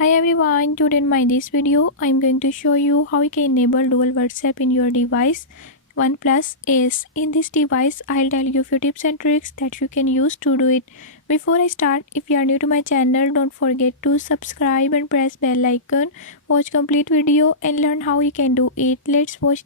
Hi everyone, today in my this video I am going to show you how you can enable dual WhatsApp in your device Oneplus Ace. In this device I'll tell you few tips and tricks that you can use to do it. Before I start, if you are new to my channel, don't forget to subscribe and press bell icon. Watch complete video and learn how you can do it. Let's watch.